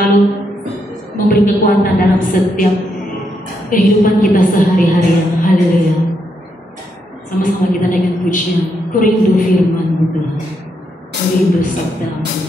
selalu memberi kekuatan dalam setiap kehidupan kita sehari-hari. Haleluya. Sama-sama kita naikkan pujian. Ku rindu firman-Mu Tuhan, ku rindu sabda-Mu.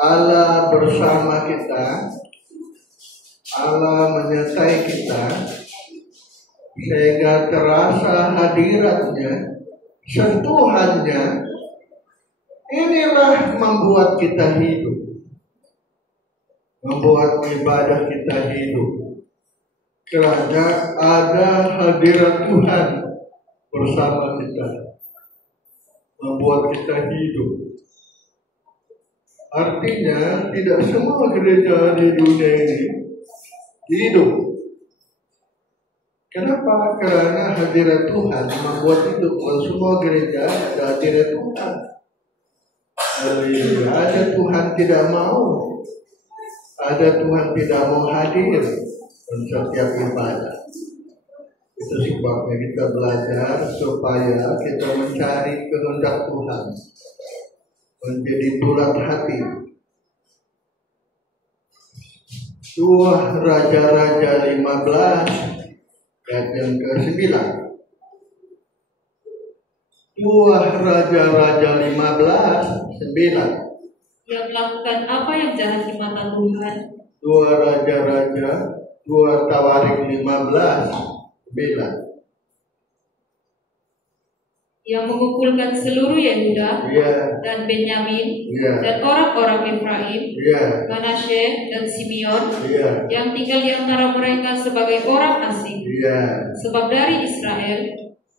Allah bersama kita, Allah menyertai kita, sehingga terasa hadiratnya, sentuhannya. Inilah membuat kita hidup, membuat ibadah kita hidup, karena ada hadirat Tuhan bersama kita, membuat kita hidup. Artinya tidak semua gereja di dunia ini hidup. Kenapa? Karena hadirat Tuhan membuat hidup. Semua gereja ada hadirat Tuhan. Ada Tuhan tidak mau, ada Tuhan tidak mau hadir dalam setiap ibadah. Itu sebabnya kita belajar supaya kita mencari kehendak Tuhan, menjadi bulat hati. 2 Raja-Raja 15 Ayat yang ke-9. 2 Raja-Raja 15:9. Ia melakukan apa yang jahat di mata Tuhan. 2 Raja-Raja 2 Tawarik 15:9. Ia mengumpulkan seluruh Yehuda Iya. dan Benyamin Iya. dan orang-orang Efraim, Iya. Manasye dan Simeon Iya. yang tinggal di antara mereka sebagai orang asing. Iya. Sebab dari Israel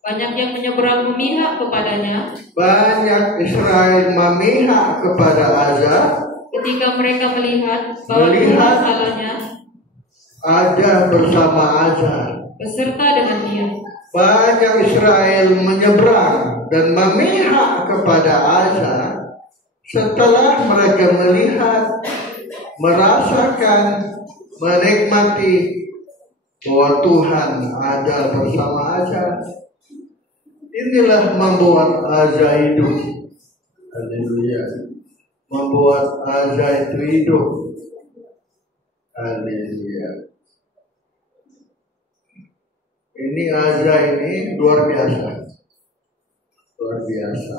banyak yang menyeberang memihak kepadanya Banyak Israel memihak kepada Azar ketika mereka melihat bahwa Tuhan Allahnya ada bersama Azar. beserta dengan dia. Banyak Israel menyeberang dan memihak kepada Azar setelah mereka melihat, merasakan, menikmati bahwa Tuhan ada bersama Azar. Inilah membuat Azar hidup. Haleluya. Membuat Azar itu hidup. Haleluya. Ini Azar ini luar biasa. Luar biasa.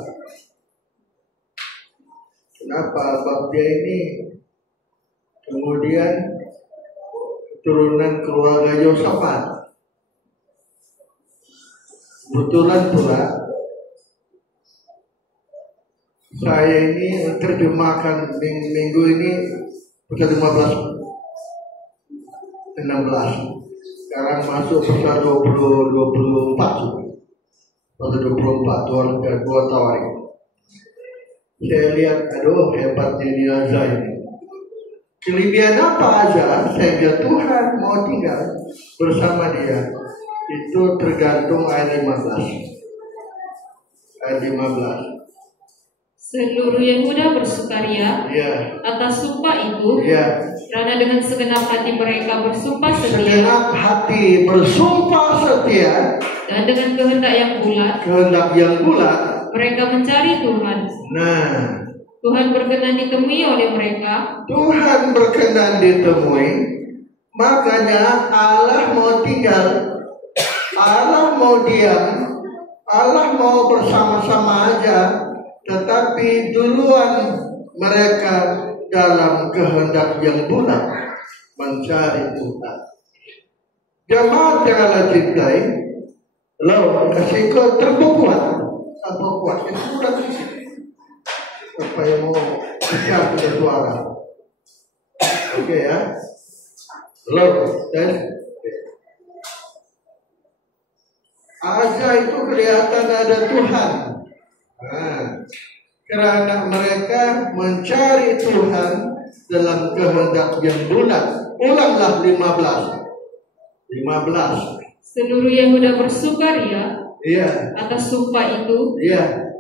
Kenapa? Sebab dia ini kemudian keturunan keluarga Yosafat. Kebetulan pula saya ini terjemahkan minggu ini pasal 16. Sekarang masuk pasal 24. Pasal 24 dua Tawarik. Saya lihat, aduh hebatnya ini Azar ini. Kelebihan apa Azar? Sehingga Tuhan mau tinggal bersama dia. Itu tergantung ayat 15. Ayat 15. Seluruh Yehuda bersukaria atas sumpah itu, karena dengan segenap hati mereka bersumpah setia. Segenap hati bersumpah setia. Dan dengan kehendak yang bulat. Mereka mencari Tuhan. Nah, Tuhan berkenan ditemui oleh mereka. Tuhan berkenan ditemui. Makanya Allah mau tinggal. Allah mau diam. Allah mau bersama-sama aja. Tetapi duluan mereka dalam kehendak yang bulat mencari Tuhan. Jemaat yang Allah cintai, lo kasih ke terbukuat, itu bulat di sini. Apa yang mau pecah pada suara? Oke ya, lo dan Azar itu kelihatan ada Tuhan. Nah, karena mereka mencari Tuhan dalam kehendak yang bulat. Ulanglah 15. Seluruh Yehuda bersukaria atas sumpah itu.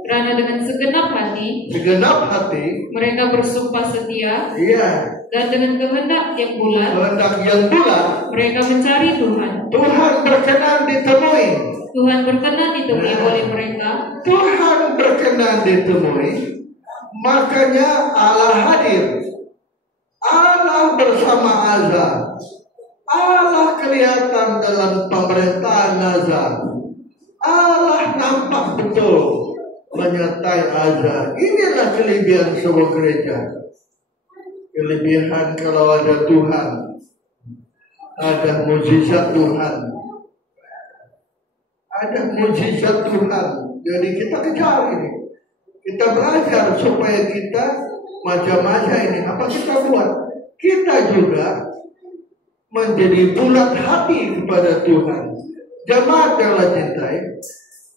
Karena dengan segenap hati mereka bersumpah setia. Dan dengan kehendak yang bulat mereka mencari Tuhan. Tuhan berkenan ditemui. Oleh mereka. Tuhan berkenan ditemui. Makanya Allah hadir. Allah bersama Azar. Allah kelihatan dalam pemerintahan Azar. Allah nampak betul menyertai Azar. Inilah kelebihan sebuah gereja. Kelebihan kalau ada Tuhan, ada mujizat Tuhan. Ada mujizat Tuhan. Jadi kita kejar ini. Kita belajar supaya kita macam-macam ini. Apa kita buat? Kita juga menjadi bulat hati kepada Tuhan. Jemaat yang Allah cintai,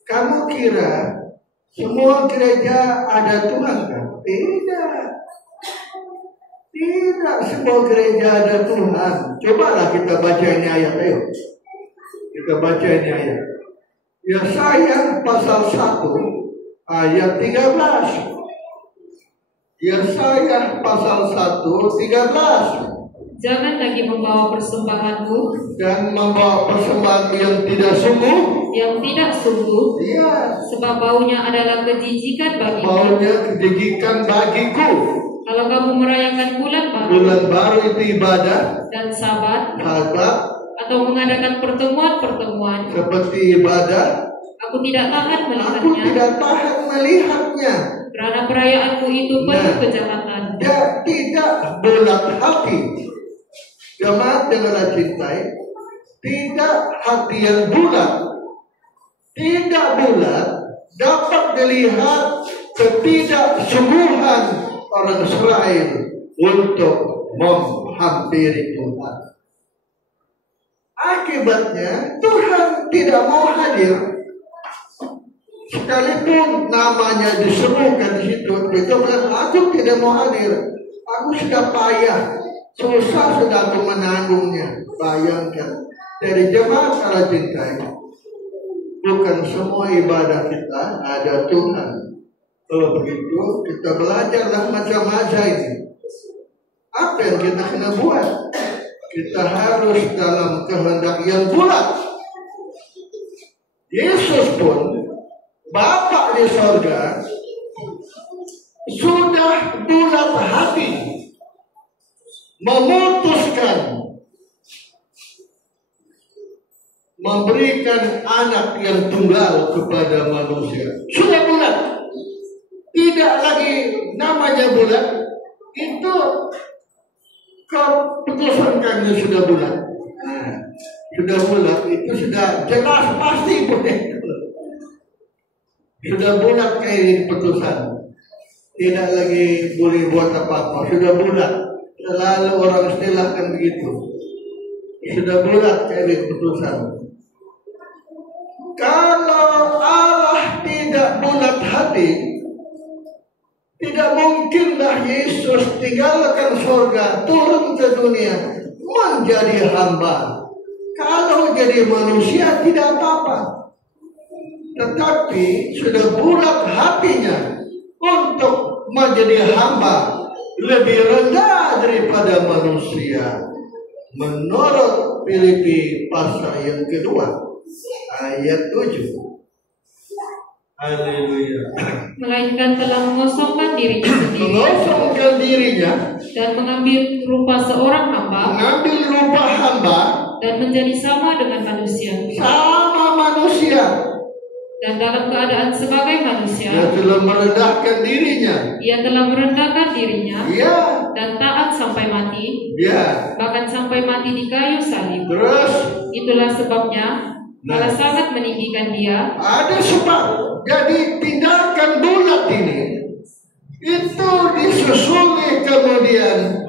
kamu kira semua gereja ada Tuhan kan? Tidak. Tidak semua gereja ada Tuhan. Cobalah kita baca ini ayat, ayo. Kita baca ini ayat. Yesaya pasal 1 ayat 13. Yesaya pasal 1:13. Jangan lagi membawa persembahanmu dan membawa persembahan yang tidak sungguh. Sebab baunya adalah kejijikan bagiku. Kalau kamu merayakan bulan baru itu ibadah dan sabat atau mengadakan pertemuan-pertemuan. Seperti ibadah, Aku tidak tahan aku melihatnya. tidak tahan melihatnya. Karena perayaanmu itu penuh kejahatan. Tidak bulat hati. Jemaat dengarlah cintai, tidak hati yang bulat, tidak bulat dapat dilihat ketidaksungguhan orang Israel untuk menghampiri Tuhan. Akibatnya Tuhan tidak mau hadir. Sekalipun namanya diserukan di situ, dia bilang, aku tidak mau hadir. Aku sudah payah, susah sudah aku menanggungnya. Bayangkan, dari jemaat Allah cintai, bukan semua ibadah kita ada Tuhan. Kalau begitu, kita belajarlah macam-macam ini. Apa yang kita kena buat? Kita harus dalam kehendak yang bulat. Yesus pun, Bapa di sorga, sudah bulat hati memutuskan memberikan anak yang tunggal kepada manusia. Sudah bulat. Tidak lagi namanya bulat. Itu keputusan kami sudah bulat. Sudah bulat itu sudah jelas pasti boleh. Sudah bulat kayak keputusan. Tidak lagi boleh buat apa-apa. Sudah bulat. Selalu orang istilahkan begitu. Sudah bulat kayak keputusan. Kalau Allah tidak bulat hati, tidak mungkinlah Yesus tinggalkan surga, turun ke dunia, menjadi hamba. Kalau jadi manusia tidak apa-apa. Tetapi sudah bulat hatinya untuk menjadi hamba, lebih rendah daripada manusia. Menurut Filipi pasal yang kedua, ayat 7. Haleluya. Melainkan telah mengosongkan dirinya sendiri. Mengosongkan dirinya Dan mengambil rupa seorang hamba. Mengambil rupa hamba. Dan menjadi sama dengan manusia. Sama manusia. Dan dalam keadaan sebagai manusia, Dia telah merendahkan dirinya. Ia telah merendahkan dirinya. Ya. Dan taat sampai mati. Ya. Bahkan sampai mati di kayu salib. Terus. Itulah sebabnya Allah sangat meninggikan dia. Ada sebab. Jadi tindakan bulat ini itu disusuli kemudian.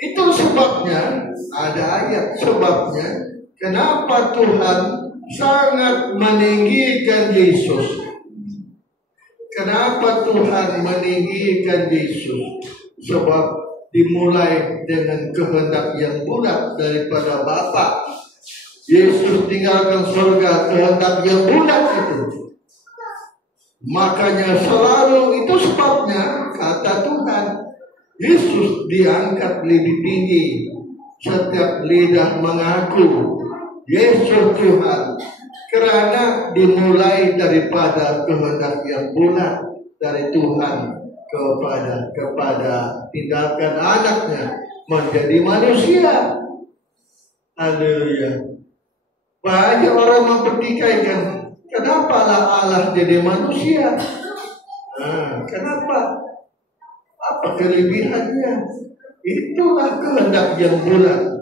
Itu sebabnya ada ayat sebabnya kenapa Tuhan sangat meninggikan Yesus. Kenapa Tuhan meninggikan Yesus? Sebab dimulai dengan kehendak yang bulat daripada Bapa. Yesus tinggalkan surga, kehendak yang bulat itu. Makanya selalu itu sebabnya kata Tuhan, Yesus diangkat lebih tinggi. Setiap lidah mengaku Yesus Tuhan, karena dimulai daripada kehendak yang bulat dari Tuhan kepada tindakan anaknya menjadi manusia. Haleluya. Banyak orang mempertikaikan, kenapa Allah jadi manusia? Kenapa? Apa kelebihannya? Itulah kehendak yang bulat.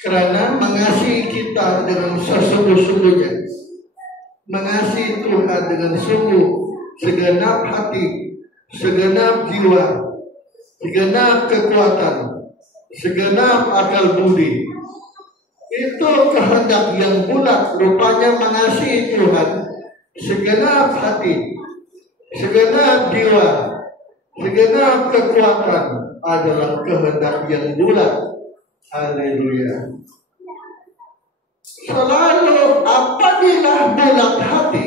Karena mengasihi kita dengan sesungguh-sungguhnya, mengasihi Tuhan dengan sungguh, segenap hati, segenap jiwa, segenap kekuatan, segenap akal budi. Itu kehendak yang bulat, rupanya mengasihi Tuhan segenap hati, segenap jiwa, segenap kekuatan adalah kehendak yang bulat. Haleluya. Selalu apabila bulat hati,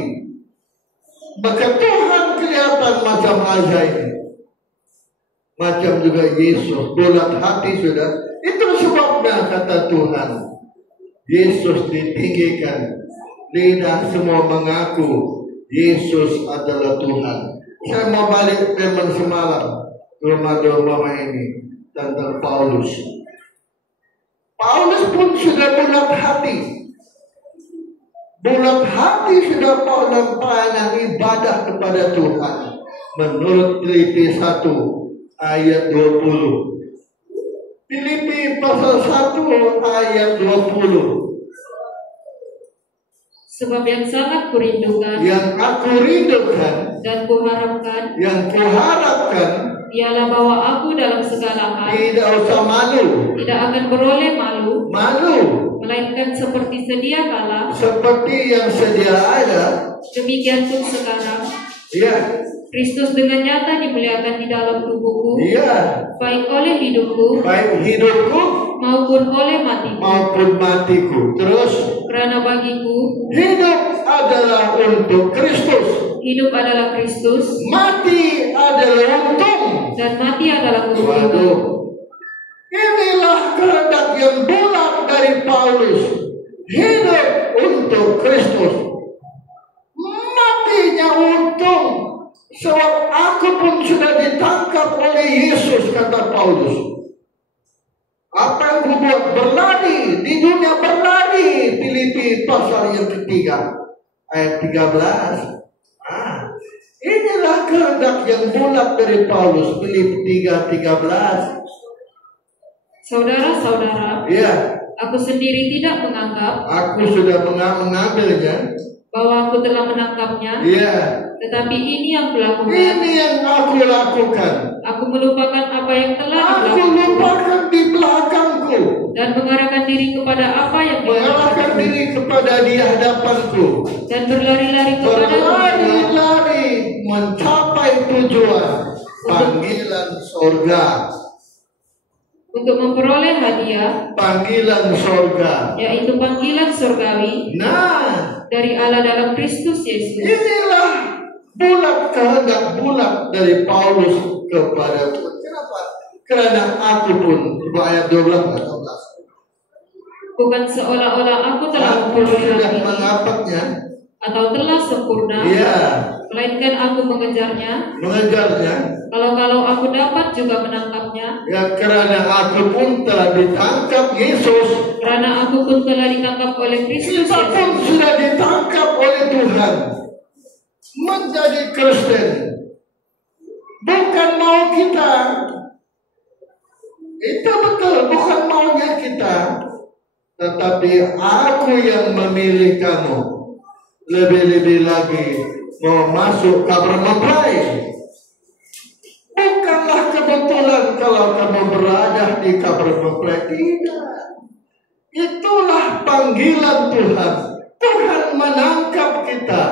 maka Tuhan kelihatan macam ajaib. Macam juga Yesus bulat hati sudah. Itu sebabnya kata Tuhan, Yesus ditinggikan, lidah semua mengaku Yesus adalah Tuhan. Saya mau balik teman semalam, rumah ini tentang Paulus. Paulus pun sudah bulat hati. Bulat hati sudah dalam pelayanan ibadah kepada Tuhan. Menurut Filipi 1 ayat 20. Filipi pasal 1 ayat 20. Sebab yang sangat kurindukan, yang aku rindukan, dan kuharapkan, yang kuharapkan, ialah bahwa aku dalam segala hal tidak usah malu, tidak akan beroleh malu, melainkan seperti sedia kala, seperti yang sedia ada, demikian pun sekarang, ya, Kristus dengan nyata dimuliakan di dalam tubuhku, ya, baik oleh hidupku maupun oleh matiku. Terus, karena bagiku hidup adalah untuk Kristus. Hidup adalah Kristus, mati adalah untung, dan mati adalah keuntungan. Waduh. Inilah kehendak yang bulat dari Paulus. Hidup untuk Kristus, matinya untung. Sebab aku pun sudah ditangkap oleh Yesus, kata Paulus. Apa yang kubuat? Berlari di dunia, berlari. Filipi pasal yang ketiga ayat 13. Inilah kehendak yang bulat dari Paulus. Filipi 3:13. Saudara-saudara, ya, aku sendiri tidak menganggap, aku sudah mengambilnya, bahwa aku telah menangkapnya. Ya, tetapi ini yang kulakukan. Ini yang aku lakukan. Aku melupakan apa yang telah aku lupakan di belakangku, dan mengarahkan diri kepada apa yang mengarahkan diri kepada di hadapanku, dan berlari-lari kepada berlari-lari mencapai tujuan panggilan sorga, untuk memperoleh hadiah panggilan sorga, yaitu panggilan sorgawi dari Allah dalam Kristus Yesus. Inilah bulat kehendak bulat dari Paulus kepada Tuhan. Kenapa? Karena aku pun, ayat 12 atau 14. Bukan seolah-olah aku telah mengapatnya atau telah sempurna, melainkan aku mengejarnya. Kalau aku dapat juga menangkapnya. Ya, karena aku pun telah ditangkap Yesus. Karena aku pun telah ditangkap oleh Kristus. Kita pun sudah ditangkap oleh Tuhan. Menjadi Kristen bukan mau kita. Itu betul, bukan maunya kita. Tetapi aku yang memilih kamu. Lebih-lebih lagi mau masuk kabar mempelai. Bukanlah kebetulan kalau kamu berada di kabar mempelai. Tidak. Itulah panggilan Tuhan. Tuhan menangkap kita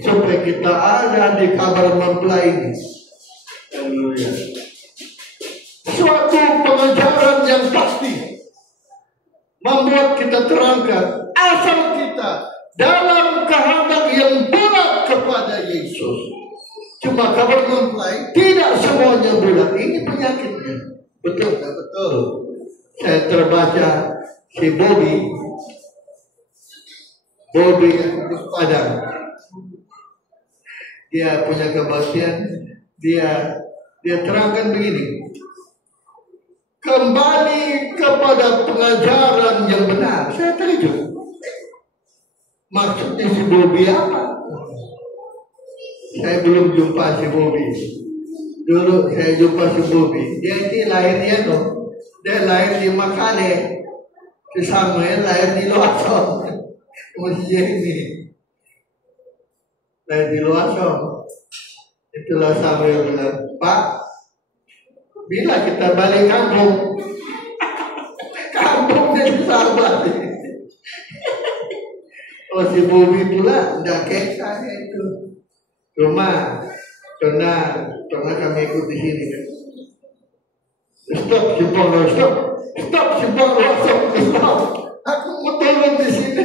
supaya kita ada di kabar mempelai ini. Haleluya. Suatu pengajaran yang pasti membuat kita terangkat asal kita dalam kehendak yang bulat kepada Yesus. Cuma kabar mempelai tidak semuanya bulat. Ini penyakitnya. Betul tak? Betul. Saya terbaca si Bobby yang di Padang. Dia punya kebaktian. Dia terangkan begini. Kembali kepada pengajaran yang benar. Saya terkejut. Maksudnya si Bobby apa? Saya belum jumpa si Bobby. Dulu saya jumpa si Bobby. Dia ini lahirnya tuh. Dia lahir di Makale. Si Samuel lahir di Loaso. Usia ini. Lahir di Loaso. Itulah Samuel bilang, Pak, bila kita balik kampung, kampung jadi sahabat. Oh, si Bobby pula tidak kayak saya itu. Cuma pernah kami ikut di sini kan. Stop, aku mau turun di sini.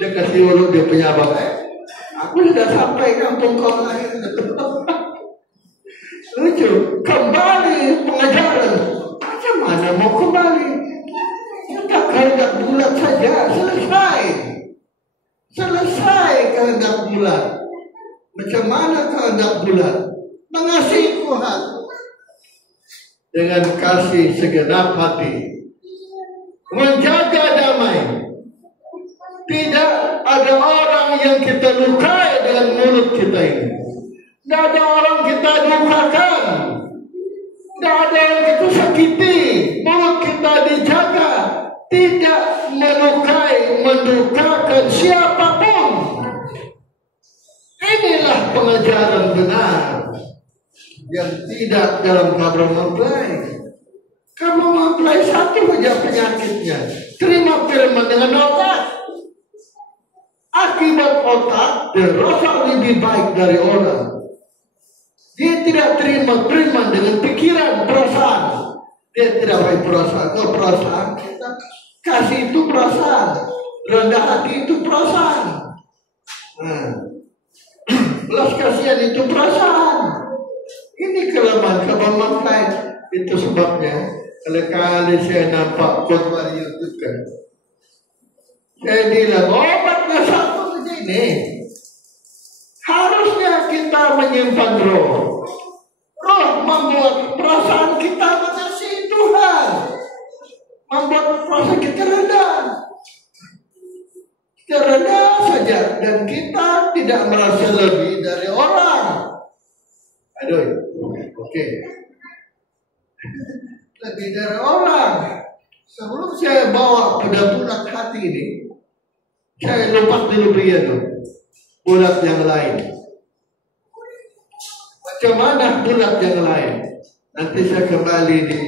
Dia kasih urut dia punya abang. Aku sudah sampai kampung kau lahir. Lucu, kembali pengajaran. Macam mana mau kembali? Kita kehendak bulat saja, selesai kehendak bulat. Macam mana kehendak bulat? Mengasihi Tuhan dengan kasih segenap hati, menjaga damai. Tidak ada orang yang kita lukai dengan mulut kita ini. Tidak ada orang kita lukakan. Tidak ada yang kita sakiti. Mulut kita dijaga. Tidak melukai, mendukakan siapapun. Inilah pengajaran benar yang tidak dalam kabar mempelai. Kamu mempelai satu saja penyakitnya. Terima firman dengan otak. Akibat otak, dia rasa lebih baik dari orang. Dia tidak terima firman dengan pikiran, perasaan. Dia tidak baik perasaan. Kalau perasaan, kita kasih itu perasaan. Rendah hati itu perasaan. Belas kasihan itu perasaan. Ini kelemahan mempelai. Itu sebabnya kali-kali saya nampak khotbah di YouTube kan, saya bilang obatnya satu saja ini. Harusnya kita menyimpan roh. Roh membuat perasaan kita mengasihi Tuhan, membuat perasaan kita rendah. Kita rendah saja dan kita tidak merasa lebih dari orang. Aduh, oke. Lebih dari orang. Sebelum saya bawa pada bulat hati ini, saya lepas dulu bulat yang lain. Macam mana bulat yang lain? Nanti saya kembali di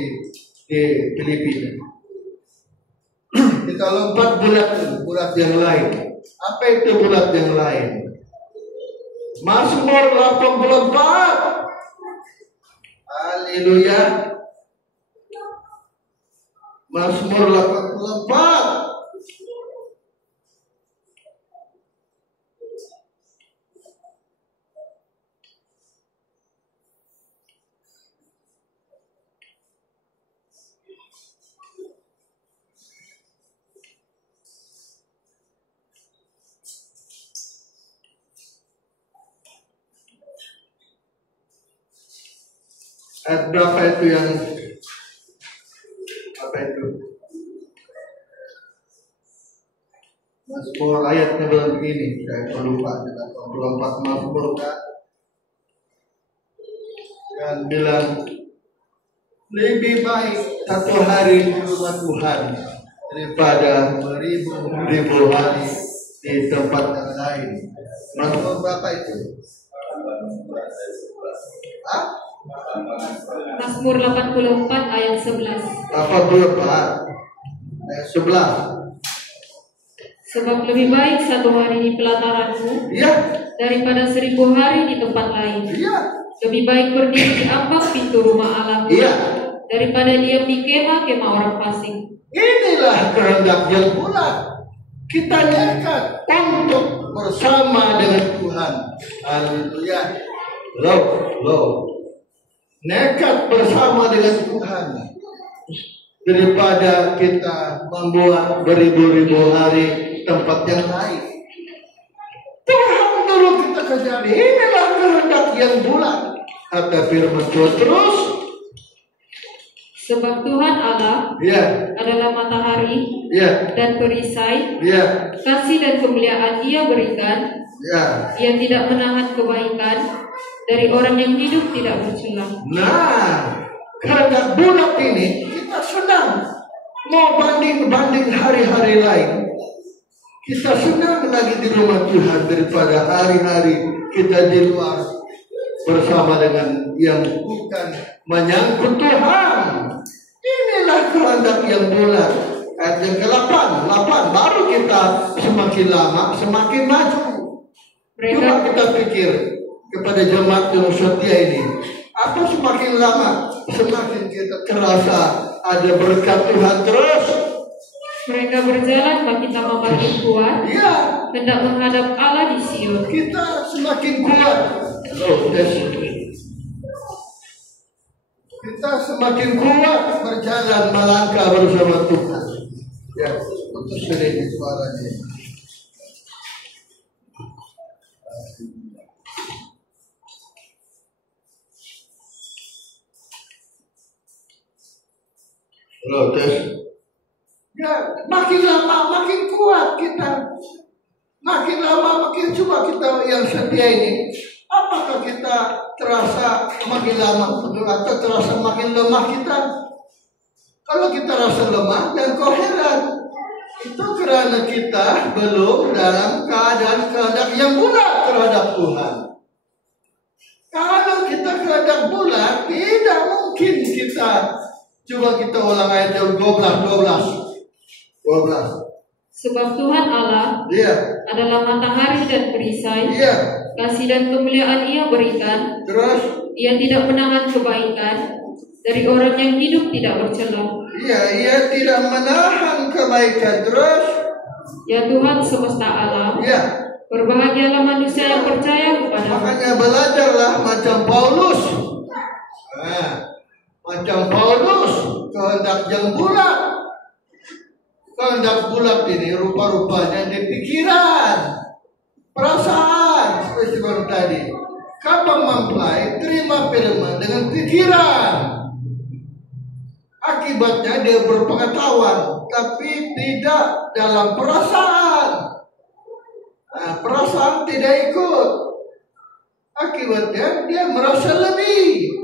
Filipina. Kita lompat bulat yang lain. Apa itu bulat yang lain? Mazmur 84. Haleluya. Mazmur 84. Ayat berapa itu yang apa itu? Mazmur ayatnya belum ini, saya lupa dengan 24 Mazmur kan. Dan bilang lebih baik satu hari di rumah Tuhan daripada beribu-ribu hari di tempat yang lain. Mazmur berapa itu? Mazmur 84 ayat 11. 84 ayat 11. Sebab lebih baik satu hari di pelataranmu daripada 1000 hari di tempat lain. Lebih baik berdiri di ambang pintu rumah Allah daripada diam di kemah-kemah orang fasik. Inilah kehendak yang bulat. Kita nekat untuk bersama dengan Tuhan. Haleluya. Nekat bersama dengan Tuhan daripada kita membuat beribu-ribu hari tempat yang lain. Tuhan dulu kita kejar. Inilah kehendak yang bulat. Kata firman Tuhan terus. Sebab Tuhan Allah adalah matahari dan perisai, kasih dan kemuliaan Ia berikan. Ia tidak menahan kebaikan dari orang yang hidup tidak bercela. Nah, kehendak bulat ini kita senang. Mau banding hari-hari lain, kita senang lagi di rumah Tuhan daripada hari-hari kita di luar bersama dengan yang bukan menyangkut Tuhan. Inilah kehendak yang bulat. Ayat yang ke-8 baru kita semakin lama semakin maju. Coba kita pikir kepada jemaat yang setia ini, apa semakin lama semakin kita terasa ada berkat Tuhan terus. Mereka berjalan makin lama makin kuat, hendak menghadap Allah di Sion. Kita semakin kuat. Kita semakin kuat berjalan melangkah bersama Tuhan. Ya, untuk sedikit suaranya. Halo, tes. Ya, makin lama makin kuat kita. Makin lama makin coba kita yang setia ini. Apakah kita terasa makin lama atau terasa makin lemah kita? Kalau kita rasa lemah dan kau heran, itu karena kita belum dalam keadaan yang bulat terhadap Tuhan. Kalau kita kehendak bulat, tidak mungkin kita. Coba kita ulang ayat 12. Sebab Tuhan Allah adalah matahari dan perisai. Kasih dan kemuliaan Ia berikan. Terus? Ia tidak menahan kebaikan dari orang yang hidup tidak bercela. Ia tidak menahan kebaikan. Terus? Ya Tuhan semesta alam. Berbahagialah manusia yang percaya kepada-Mu. Makanya belajarlah macam Paulus. Macam Paulus, kehendak yang bulat. Kehendak bulat ini rupa-rupanya di pikiran, perasaan, seperti yang tadi. Kapan mempelai terima firman dengan pikiran. Akibatnya dia berpengetahuan, tapi tidak dalam perasaan. Perasaan tidak ikut. Akibatnya dia merasa lebih.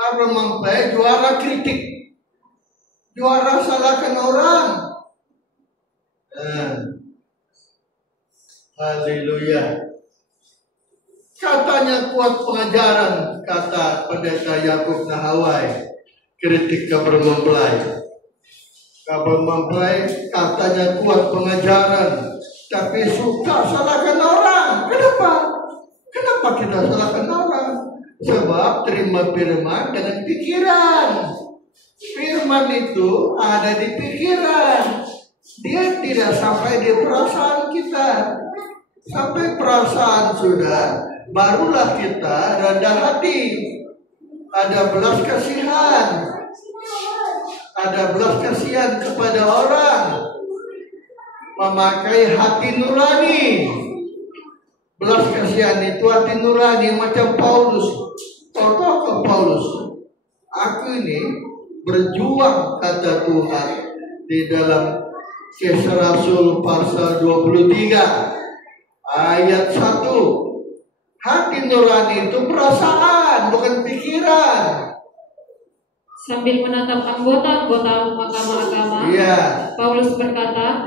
Karena mempelai juara kritik, juara salahkan orang. Haleluya. Katanya kuat pengajaran, kata pendeta Yakub Nahawai, kritik kabar mempelai. Kabar mempelai katanya kuat pengajaran, tapi suka salahkan orang. Kenapa? Kenapa kita salahkan orang? Sebab terima firman dengan pikiran. Firman itu ada di pikiran. Dia tidak sampai di perasaan kita. Sampai perasaan sudah, barulah kita rendah hati. Ada belas kasihan. Ada belas kasihan kepada orang. Memakai hati nurani. Belas kasihan itu hati nurani macam Paulus. Contoh Paulus. Aku ini berjuang, kata Tuhan, di dalam Kisah Rasul pasal 23 ayat 1. Hati nurani itu perasaan, bukan pikiran. Sambil menatap anggota-anggota mahkamah agama, Paulus berkata,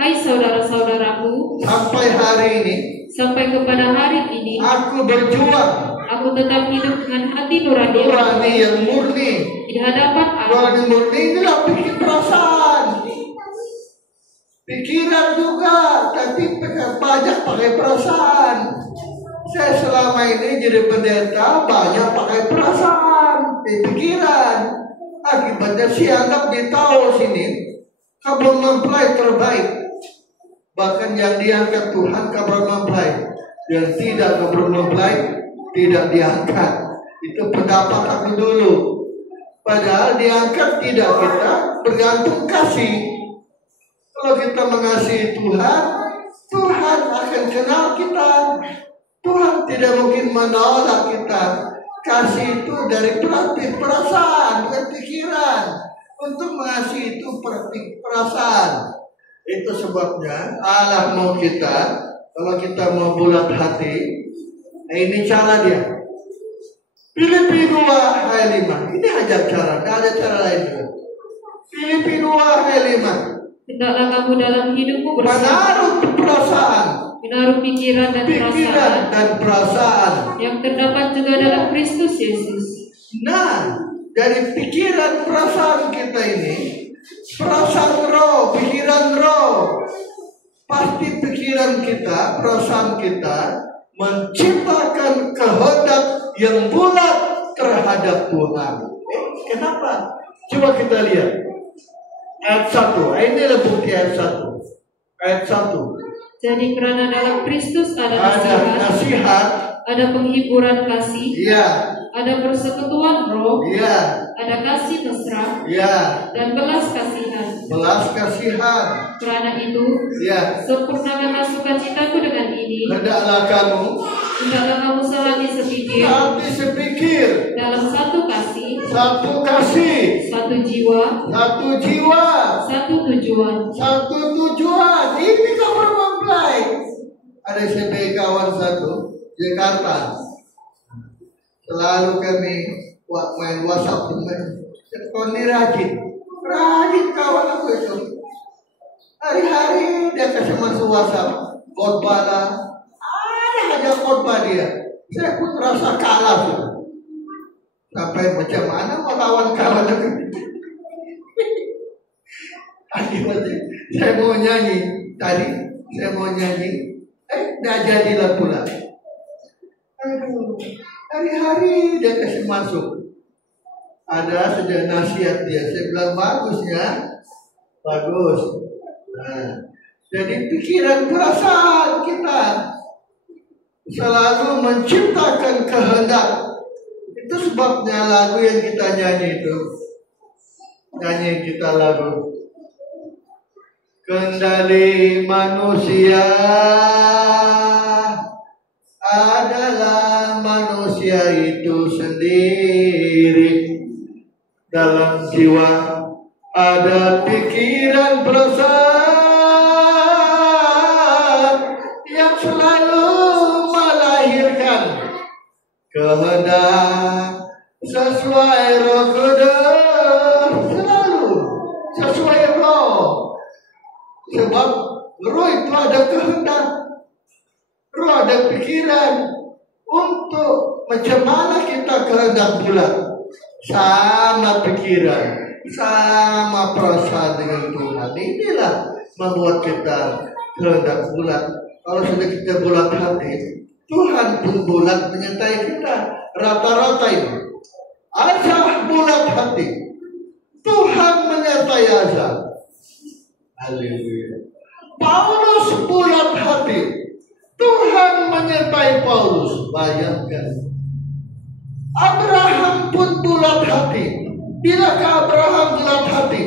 hai saudara-saudaraku, sampai hari ini, sampai kepada hari ini, aku berjuang. Aku tetap hidup dengan hati nurani yang murni di hadapan Allah. Nurani murni inilah pikir perasaan. Pikiran juga, tapi banyak pakai perasaan. Saya selama ini jadi pendeta banyak pakai perasaan, pikiran. Akibatnya sianggap di Taos ini kabar mempelai terbaik. Bahkan yang diangkat Tuhan kabar mempelai, yang tidak kabar mempelai tidak diangkat. Itu pendapat aku dulu. Padahal diangkat tidak, kita bergantung kasih. Kalau kita mengasihi Tuhan, Tuhan akan kenal kita. Tuhan tidak mungkin menolak kita. Kasih itu dari perasaan, bukan pikiran. Untuk mengasihi itu perasaan. Itu sebabnya Allah mau kita, kalau kita mau bulat hati, ini cara dia. Filipi 2 ayat 5. Ini aja cara, tidak ada cara lain. Filipi 2 ayat 5. Hendaklah kamu dalam hidupmu menaruh perasaan, menaruh pikiran dan perasaan yang terdapat juga dalam Kristus Yesus. Nah, dari pikiran perasaan kita ini, perasaan roh, pikiran roh, pasti pikiran kita, perasaan kita menciptakan kehendak yang bulat terhadap Tuhan. Kenapa? Coba kita lihat ayat 1. Ini adalah bukti ayat 1. Ayat 1. Jadi karena dalam Kristus ada nasihat, ada penghiburan kasih, ada persekutuan roh, ada kasih mesra, dan belas kasihan. Karena itu, sempurnakanlah sukacitaku dengan ini. Hendaklah kamu sehati sepikir dalam satu kasih, satu kasih, satu jiwa, satu jiwa, satu tujuan. satu tujuan. Ini kabar mempelai. Ada saya kawan satu Jakarta. Selalu kami main WhatsApp teman. Koni rajin kawan aku itu. Hari-hari dia kasih masuk WhatsApp, khotbah lah. Ada aja khotbah dia. Saya pun merasa kalah tuh. Sampai macam mana mau lawan kawan aku? Akibatnya saya mau nyanyi tadi, dah jadilah pula. Aduh, hari-hari dia kasih masuk. Ada sejak nasihat dia, saya bilang bagus ya, bagus. Nah, jadi pikiran perasaan kita selalu menciptakan kehendak. Itu sebabnya lagu yang kita nyanyi itu, kita lagu. Kendali manusia adalah manusia itu sendiri. Dalam jiwa ada pikiran perasaan yang selalu melahirkan kehendak sesuai Roh Kudus, selalu sesuai Roh. Sebab Roh itu ada kehendak, Roh ada pikiran untuk macam mana kita kehendak bulat. Sama pikiran, sama perasaan dengan Tuhan. Inilah membuat kita kehendak bulat. Kalau sudah kita bulat hati, Tuhan pun bulat menyertai kita. Rata-rata ini Azal bulat hati, Tuhan menyertai Azal. Haleluya. Paulus bulat hati, Tuhan menyertai Paulus. Bayangkan. Abraham pun bulat hati. Bilakah Abraham bulat hati?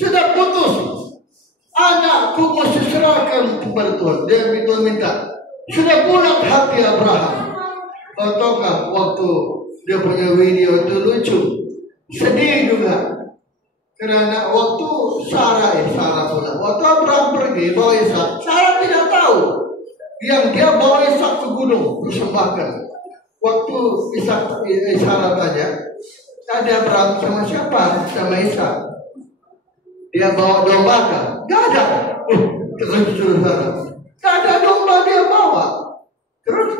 Sudah putus. Anakku mesti serahkan kepada Tuhan. Dia minta. Sudah bulat hati Abraham. Tahukah waktu dia punya video itu lucu, sedih juga. Karena waktu Sarah pula. Waktu Abraham pergi bawa Ishak, Sarah tidak tahu yang dia bawa Ishak ke gunung persembahkan. Waktu Sarah tanya, ada Abraham sama siapa? Sama Ishak. Dia bawa domba kan? Gak ada. Terus Sarah, gak ada domba dia bawa. Terus,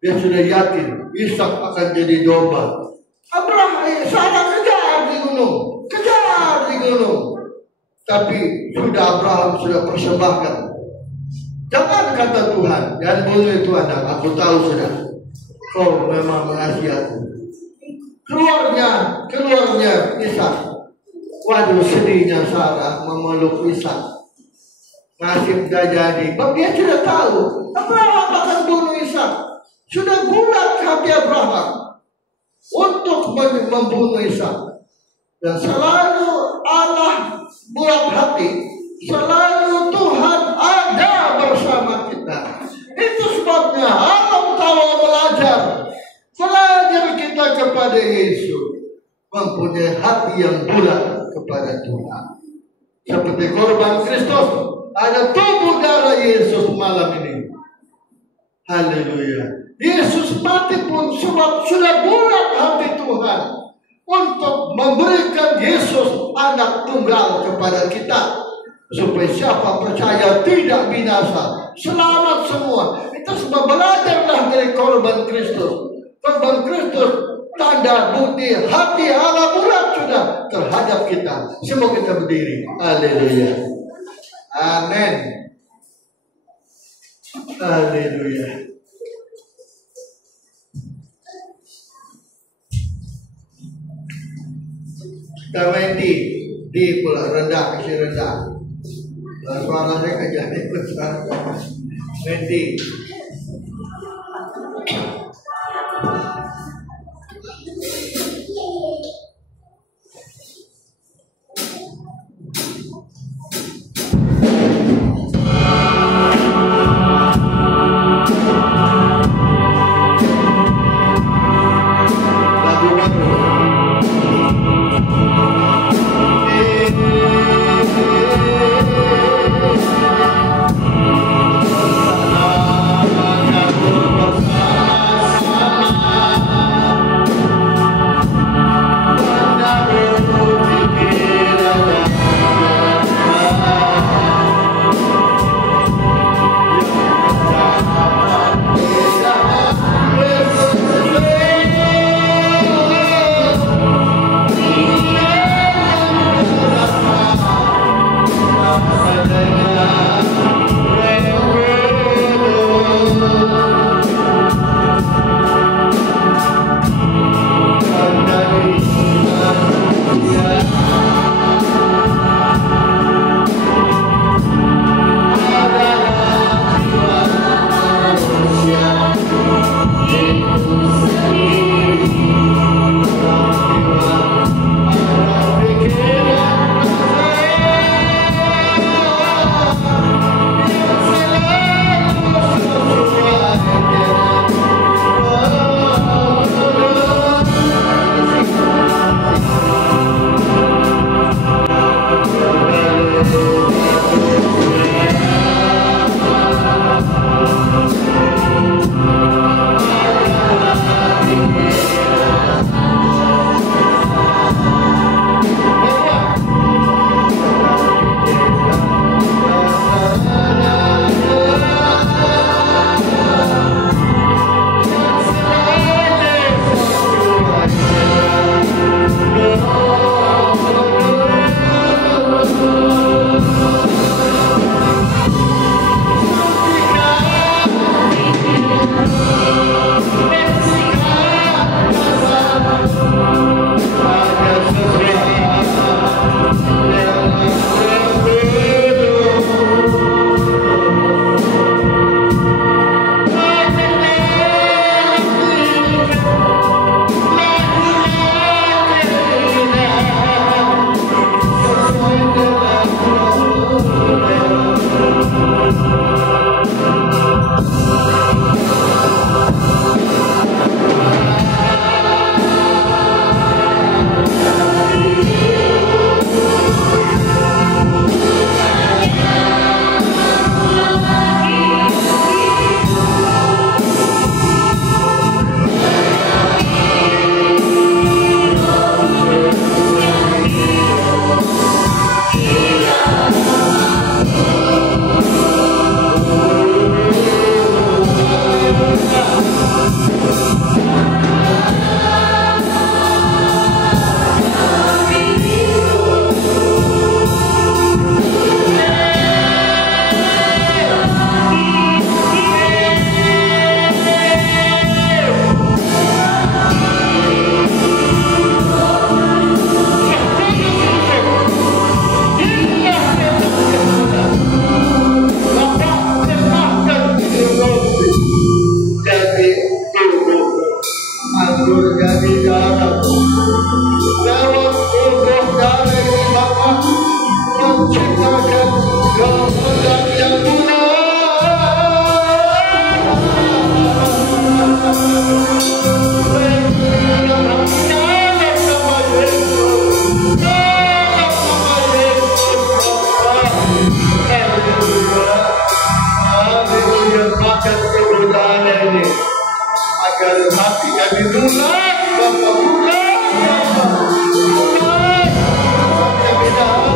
dia sudah yakin Ishak akan jadi domba. Sarah kejar di gunung. Tapi Abraham sudah persembahkan. Jangan kata Tuhan, jangan bunuh itu anak. Aku tahu sudah. Kau memang mengasihi aku. Keluarnya Ishak. Waduh, sedihnya Sarah memeluk Ishak. Nasib dah jadi. Sebab dia sudah tahu Abraham akan bunuh Ishak. Sudah bulat hati Abraham untuk membunuh Ishak. Dan selalu Allah bulat hati, selalu Tuhan ada bersama kita. Itu sebabnya Allah tahu belajar kita kepada Yesus, mempunyai hati yang bulat kepada Tuhan. Seperti korban Kristus, ada tubuh darah Yesus malam ini. Haleluya. Yesus mati pun sebab sudah bulat hati Tuhan untuk memberikan Yesus anak tunggal kepada kita, supaya siapa percaya tidak binasa, selamat semua. Itu sebab belajarlah dari korban Kristus. Korban Kristus tanda bukti hati Allah bulat sudah terhadap kita. Semua kita berdiri. Haleluya. Amin. Haleluya. Kita main di pula rendah, kasih rendah. Suara saya kejadian besar. Main di. agar hati kami bulat, Bapa bulat, bulat, kami dalam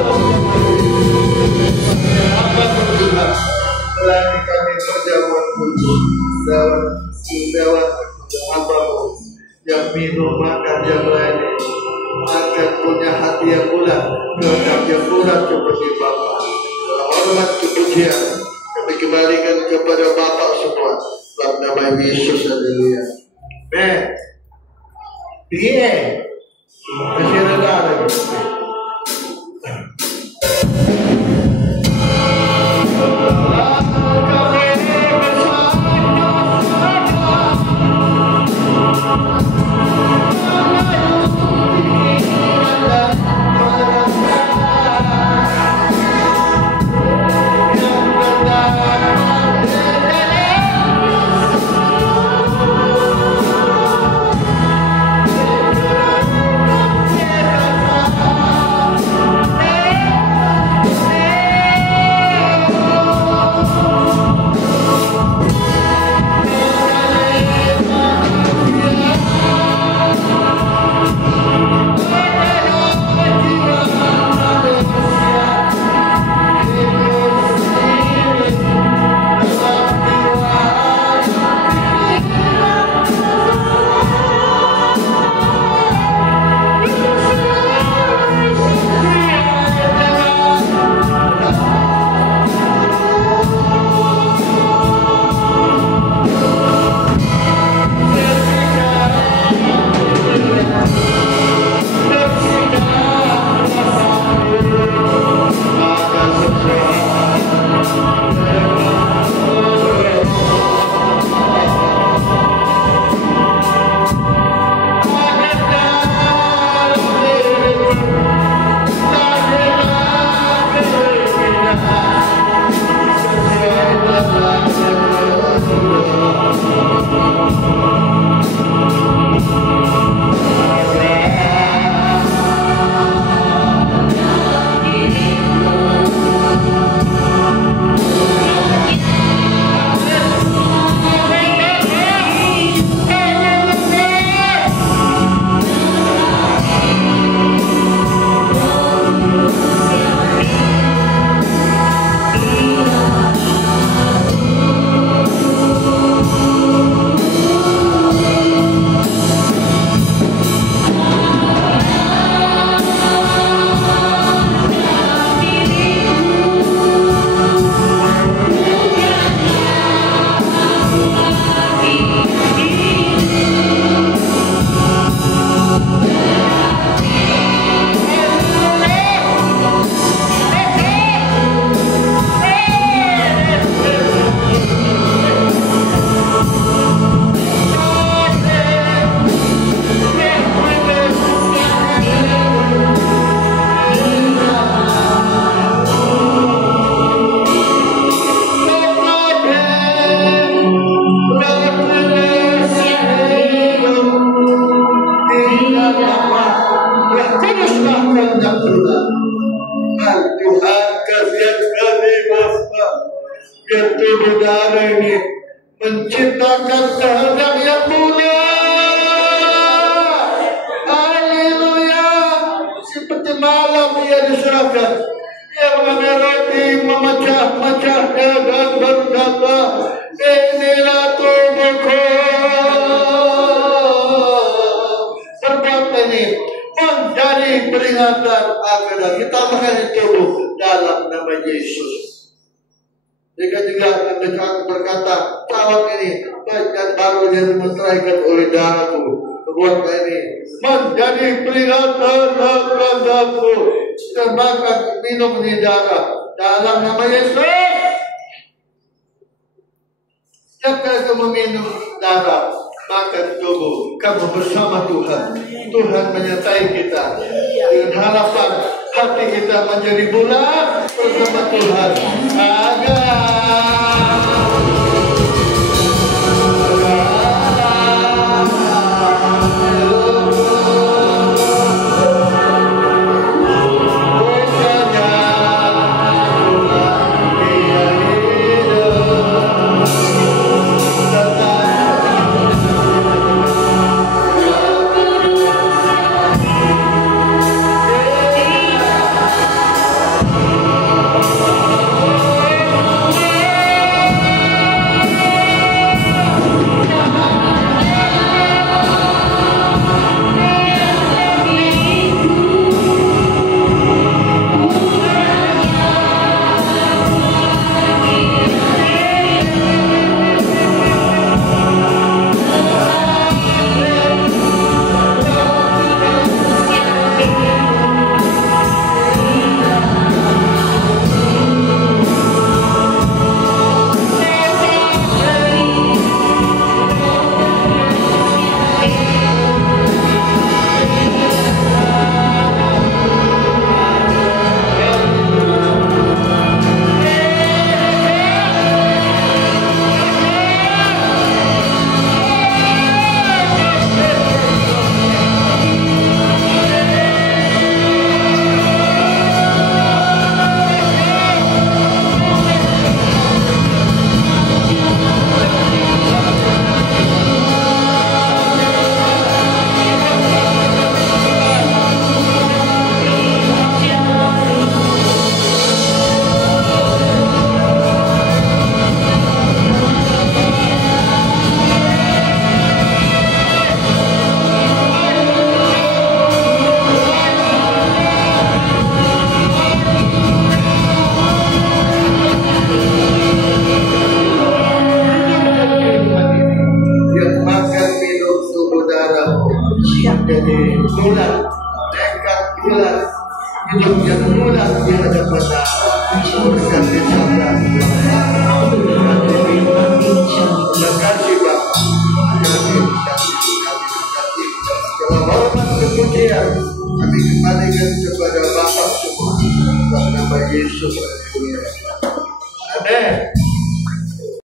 apa Tuhan, melayani kami perjamuan kudus lewat hamba-Mu yang minum makan yang melayani, akan punya hati yang bulat, kehendak yang bulat seperti Bapa. Dalam hormat kepujian kami kembalikan kepada Bapa semua dalam nama Yesus. Haleluya. Amen. Dia masih rendah lagi. Tuhan kasihan sekali Bapa, biar tubuh darah ini menciptakan kehendak yang mulia. Haleluya. Seperti malam ia diserahkan, ia mengambil roti, memecah-mecahnya dan berkata, inilah tubuhku. Perbuatan ini menjadi peringatan agar kita mengenai tubuh dalam nama Yesus. Jika juga berkata, tawar ini bagian baru yang dimeteraikan oleh darahku. Perbuatan ini menjadi peringatan akan aku. Dan bahkan minum ini darah dalam nama Yesus. Setiap kali kamu minum darah, makan tubuh, kamu bersama Tuhan. Tuhan menyertai kita dengan harapan hati kita menjadi bulat bersama Tuhan. yang kami kembalikan kepada Bapa semua dalam nama Yesus. Amin.